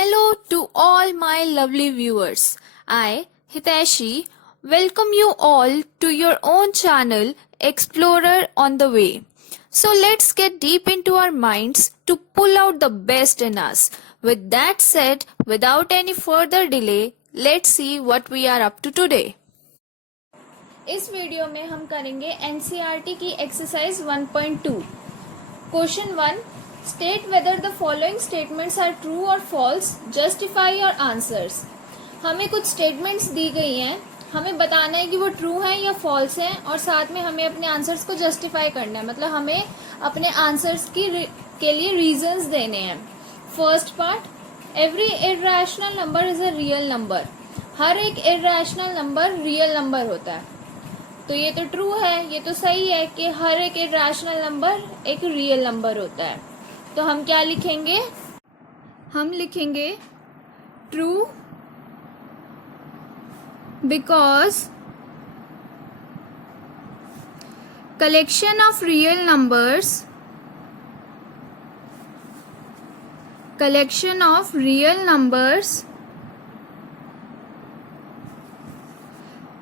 Hello to all my lovely viewers. I, Hiteshi, welcome you all to your own channel, Explorer on the Way. So let's get deep into our minds to pull out the best in us. With that said, without any further delay, let's see what we are up to today. इस video में हम करेंगे NCERT की exercise 1.2. Question 1. State whether the following statements are true or false. Justify your answers. हमें कुछ statements दी गई हैं, हमें बताना है कि वो ट्रू हैं या फॉल्स हैं, और साथ में हमें अपने आंसर्स को जस्टिफाई करना है, मतलब हमें अपने आंसर्स के लिए रीजंस देने हैं. First part, every irrational number is a real number. हर एक इर्रेशनल नंबर रियल नंबर होता है. तो ये तो ट्रू है, ये तो सही है कि हर एक इर्रेशनल नंबर एक रियल नंबर होता है. तो हम क्या लिखेंगे? हम लिखेंगे true because collection of real numbers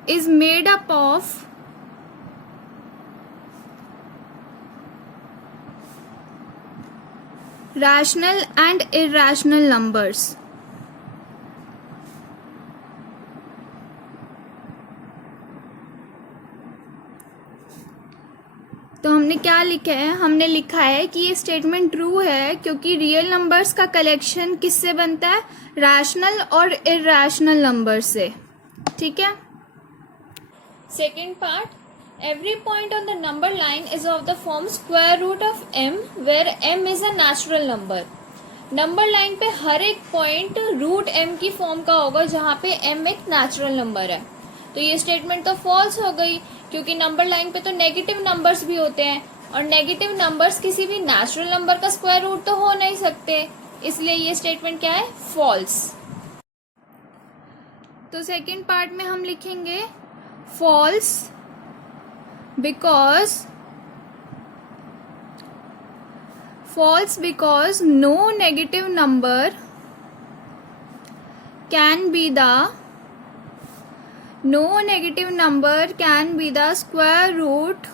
is made up of rational and irrational numbers. तो हमने क्या लिखा है? हमने लिखा है कि ये स्टेटमेंट ट्रू है क्योंकि रियल नंबर्स का कलेक्शन किससे बनता है? रैशनल और इर्रेशनल नंबर से. ठीक है. Second part, every point on the number line is of the form square root of m where m is a natural number. Number line पे हर एक पॉइंट रूट m की फॉर्म का होगा जहाँ पे m एक नेचुरल नंबर है. तो ये स्टेटमेंट तो फॉल्स हो गई क्योंकि नंबर लाइन पे तो नेगेटिव नंबर्स भी होते हैं और नेगेटिव नंबर्स किसी भी नेचुरल नंबर का स्क्वायर रूट तो हो नहीं सकते, इसलिए ये स्टेटमेंट क्या है? फॉल्स. तो सेकेंड पार्ट में हम लिखेंगे false because no negative number can be the square root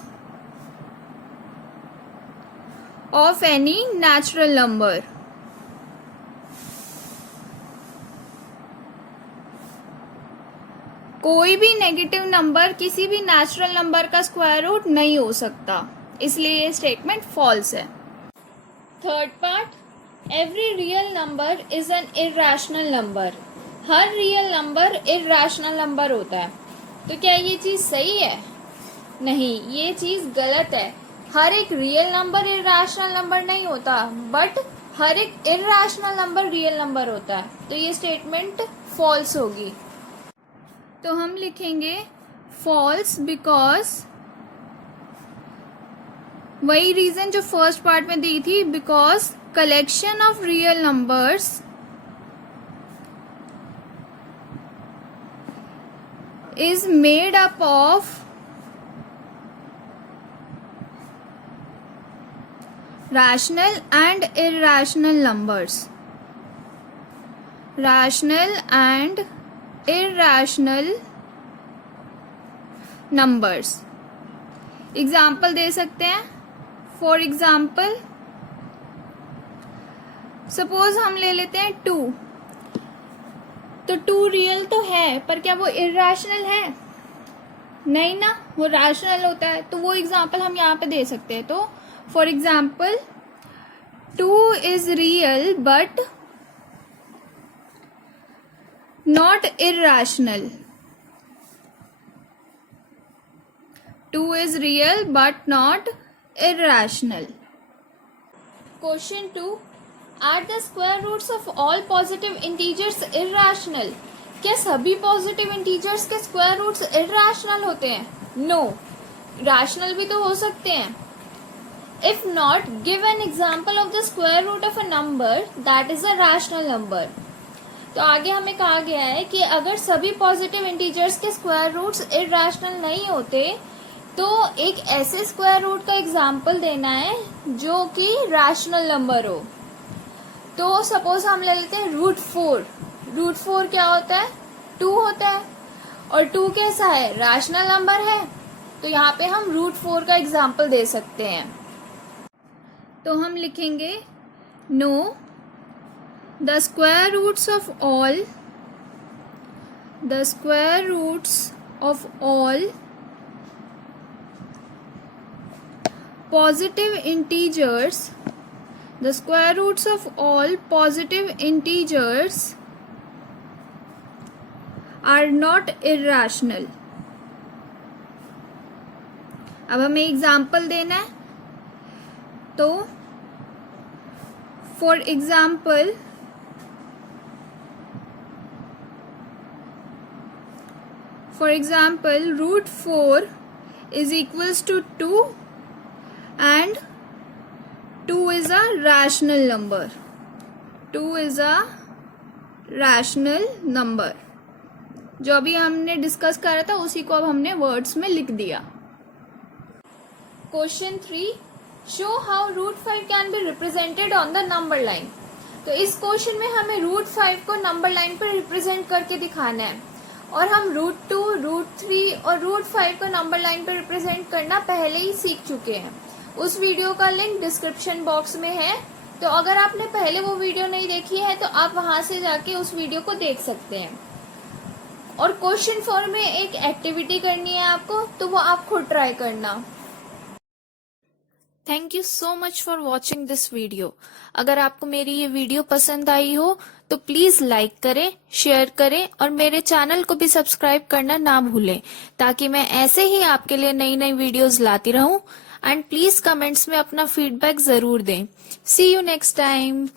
of any natural number. कोई भी नेगेटिव नंबर किसी भी नेचुरल नंबर का स्क्वायर रूट नहीं हो सकता, इसलिए ये स्टेटमेंट फॉल्स है. Third part, every real number is an irrational number. Her real number irrational number होता है. तो क्या ये चीज सही है? नहीं, ये चीज गलत है. हर एक रियल नंबर इर्रेशनल नंबर नहीं होता, बट हर एक इर्रेशनल नंबर रियल नंबर होता है. तो ये स्टेटमेंट फॉल्स होगी. तो हम लिखेंगे फॉल्स बिकॉज वही रीजन जो फर्स्ट पार्ट में दी थी, because collection of real numbers is made up of rational and irrational numbers. Rational and irrational numbers. Example दे सकते हैं. फॉर एग्जाम्पल सपोज हम ले लेते हैं 2. तो 2 रियल तो है, पर क्या वो इर्रेशनल है? नहीं ना, वो रैशनल होता है. तो वो एग्जाम्पल हम यहाँ पे दे सकते हैं. तो for example 2 is real but not irrational. 2 is real but not irrational. Question 2. Are the square roots of all positive integers irrational? क्या सभी पॉजिटिव इंटीजर्स के स्क्वायर रूट्स इर्रेशनल होते हैं? नो, रैशनल भी तो हो सकते हैं. If not, give an example of the square root of a number that is a rational number. तो आगे हमें कहा गया है कि अगर सभी पॉजिटिव इंटीजर्स के स्क्वायर रूट्स इर्रेशनल नहीं होते तो एक ऐसे स्क्वायर रूट का एग्जाम्पल देना है जो कि रैशनल नंबर हो. तो सपोज हम ले लेते हैं √4। √4 क्या होता है? 2 होता है, और 2 कैसा है? रैशनल नंबर है। तो यहाँ पे हम √4 का एग्जाम्पल दे सकते हैं। तो हम लिखेंगे know the square roots of all positive integers, the square roots of all positive integers are not irrational। अब हमें एग्जाम्पल देना है, तो for example √4 is equals to 2 and 2 is a rational number। 2 is a rational number। जो अभी हमने discuss करा था उसी को अब हमने वर्ड्स में लिख दिया। Question 3, show how √5 can be represented on the number line. तो इस क्वेश्चन में हमें √5 को नंबर लाइन पर रिप्रेजेंट करके दिखाना है, और हम √2, √3 और √5 को नंबर लाइन पर रिप्रेजेंट करना पहले ही सीख चुके हैं। उस वीडियो का लिंक डिस्क्रिप्शन बॉक्स में है, तो अगर आपने पहले वो वीडियो नहीं देखी है तो आप वहां से जाके उस वीडियो को देख सकते हैं। और क्वेश्चन 4 में एक एक्टिविटी करनी है आपको, तो वो आप खुद ट्राई करना। Thank you so much for watching this video. अगर आपको मेरी ये वीडियो पसंद आई हो तो प्लीज लाइक करें, शेयर करें और मेरे चैनल को भी सब्सक्राइब करना ना भूलें, ताकि मैं ऐसे ही आपके लिए नई नई वीडियोस लाती रहूं। एंड प्लीज कमेंट्स में अपना फीडबैक जरूर दें। सी यू नेक्स्ट टाइम।